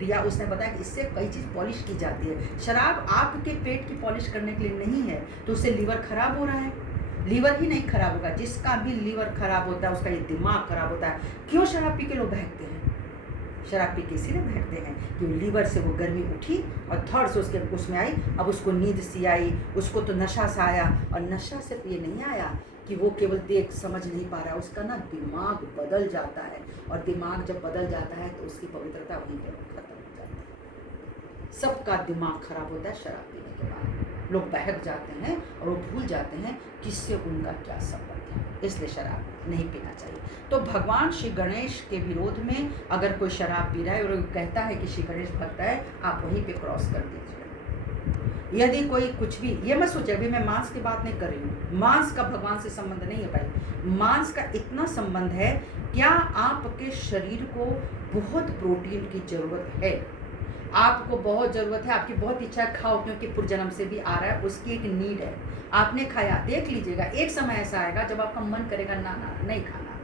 दिया, उसने बताया कि इससे कई चीज़ पॉलिश की जाती है। शराब आपके पेट की पॉलिश करने के लिए नहीं है, तो उससे लीवर खराब हो रहा है। लीवर ही नहीं खराब होगा, जिसका भी लीवर खराब होता है उसका ये दिमाग खराब होता है। क्यों शराब पी के लोग बहकते हैं? शराब पी के इसीलिए बहकते हैं कि लीवर से वो गर्मी उठी और थर्ड से उसमें आई, अब उसको नींद सी आई, उसको तो नशा सा आया। और नशा सिर्फ ये नहीं आया कि वो केवल देख समझ नहीं पा रहा, उसका ना दिमाग बदल जाता है, और दिमाग जब बदल जाता है तो उसकी पवित्रता वहीं पर खत्म हो जाती है। सबका दिमाग खराब होता है शराब पीने के बाद, लोग बहक जाते हैं और वो भूल जाते हैं किससे उनका क्या संबंध है। इसलिए शराब नहीं पीना चाहिए। तो भगवान श्री गणेश के विरोध में अगर कोई शराब पी रहा है और कहता है कि श्री गणेश भक्त है, आप वहीं पे क्रॉस कर दीजिए। यदि कोई कुछ भी, ये मत सोचे अभी मैं मांस की बात नहीं कर रही हूँ, मांस का भगवान से संबंध नहीं है भाई। मांस का इतना संबंध है, क्या आपके शरीर को बहुत प्रोटीन की जरूरत है, आपको बहुत ज़रूरत है, आपकी बहुत इच्छा है खाओ, क्योंकि पुरजन्म से भी आ रहा है, उसकी एक नीड है। आपने खाया, देख लीजिएगा एक समय ऐसा आएगा जब आपका मन करेगा ना ना नहीं खाना।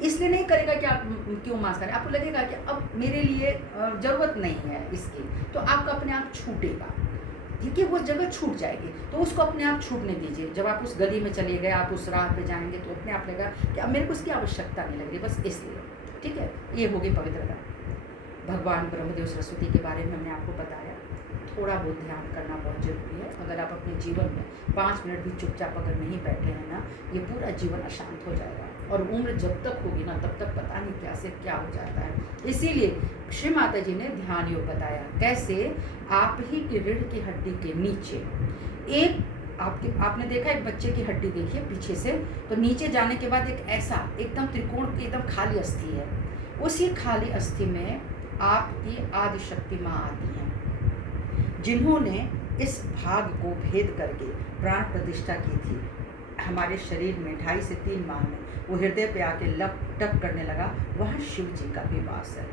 इसलिए नहीं करेगा कि आप क्यों मांस करें, आपको लगेगा कि अब मेरे लिए ज़रूरत नहीं है इसकी, तो आपका अपने आप छूटेगा, ठीक है, वो जगह छूट जाएगी। तो उसको अपने आप छूटने दीजिए। जब आप उस गली में चले गए, आप उस राह पे जाएंगे, तो अपने आप लगेगा कि अब मेरे को इसकी आवश्यकता नहीं लग रही, बस इसलिए, ठीक है। ये होगी पवित्रता। भगवान ब्रह्मदेव सरस्वती के बारे में हमने आपको बताया। थोड़ा बहुत ध्यान करना बहुत ज़रूरी है। अगर आप अपने जीवन में 5 मिनट भी चुपचाप अगर नहीं बैठे हैं ना, ये पूरा जीवन अशांत हो जाएगा, और उम्र जब तक होगी ना तब तक पता नहीं क्या से क्या हो जाता है। इसीलिए श्री माता जी ने ध्यान योग बताया, कैसे आप ही की रीढ़ की हड्डी के नीचे एक आपने देखा एक बच्चे की हड्डी देखिए पीछे से, तो नीचे जाने के बाद एक ऐसा एकदम त्रिकोण की एकदम खाली अस्थि है। उसी खाली अस्थि में आपकी आदि शक्ति माँ आती हैं, जिन्होंने इस भाग को भेद करके प्राण प्रतिष्ठा की थी हमारे शरीर में। 2.5 से 3 माह में वो हृदय पे आके लप टप करने लगा। वहाँ शिव जी का भी वास है,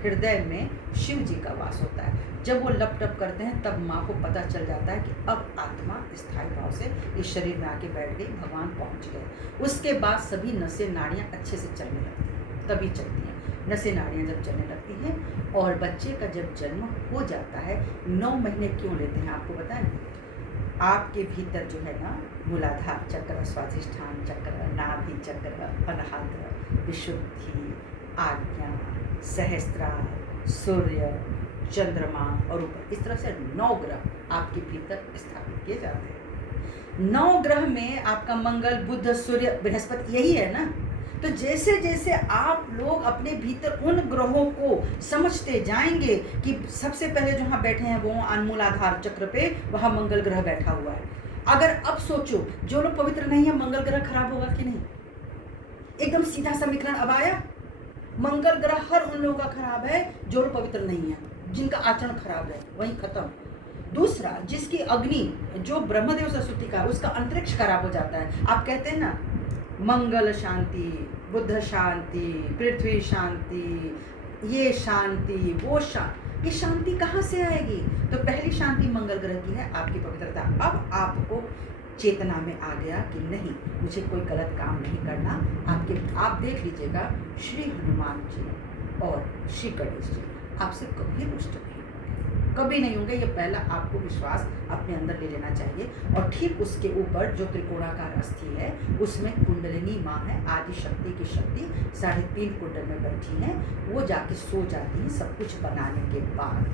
हृदय में शिव जी का वास होता है। जब वो लप टप करते हैं तब माँ को पता चल जाता है कि अब आत्मा स्थायी भाव से इस शरीर में आके बैठ गई, भगवान पहुँच गए। उसके बाद सभी नसें नाड़ियाँ अच्छे से चलने लगती हैं, तभी चलती हैं नसें नाड़ियाँ जब चलने लगती हैं। और बच्चे का जब जन्म हो जाता है, 9 महीने क्यों लेते हैं आपको बताएं? आपके भीतर जो है ना मूलाधार चक्र, स्वाधिष्ठान चक्र, नाभि चक्र, अनाहत, विशुद्धि, आज्ञा, सहस्त्रार, सूर्य, चंद्रमा और ऊपर, इस तरह से 9 ग्रह आपके भीतर स्थापित किए जाते हैं। 9 ग्रह में आपका मंगल, बुध, सूर्य, बृहस्पति यही है ना। तो जैसे जैसे आप लोग अपने भीतर उन ग्रहों को समझते जाएंगे कि सबसे पहले जहाँ बैठे हैं वो मूलाधार चक्र पे, वहाँ मंगल ग्रह बैठा हुआ है। अगर अब सोचो जो लोग पवित्र नहीं है, मंगल ग्रह खराब होगा कि नहीं? एकदम सीधा समीकरण अब आया। मंगल ग्रह हर उन लोगों का खराब है जो लोग पवित्र नहीं है, जिनका आचरण खराब है, वहीं खत्म। दूसरा, जिसकी अग्नि जो ब्रह्मदेव सरस्वती का, उसका अंतरिक्ष खराब हो जाता है। आप कहते हैं ना मंगल शांति, बुद्ध शांति, पृथ्वी शांति, ये शांति, वो शांति, ये शांति कहाँ से आएगी? तो पहली शांति मंगल ग्रह की है, आपकी पवित्रता। अब आपको चेतना में आ गया कि नहीं, मुझे कोई गलत काम नहीं करना। आप देख लीजिएगा श्री हनुमान जी और श्री गणेश जी आपसे कभी रुष्ट नहीं, कभी नहीं होंगे। ये पहला आपको विश्वास अपने अंदर ले लेना चाहिए। और ठीक उसके ऊपर जो त्रिकोणाकार अस्थि है, उसमें कुंडलिनी माँ है, आदि शक्ति की शक्ति 3.5 कुंडल में बैठी है। वो जाके सो जाती है सब कुछ बनाने के बाद।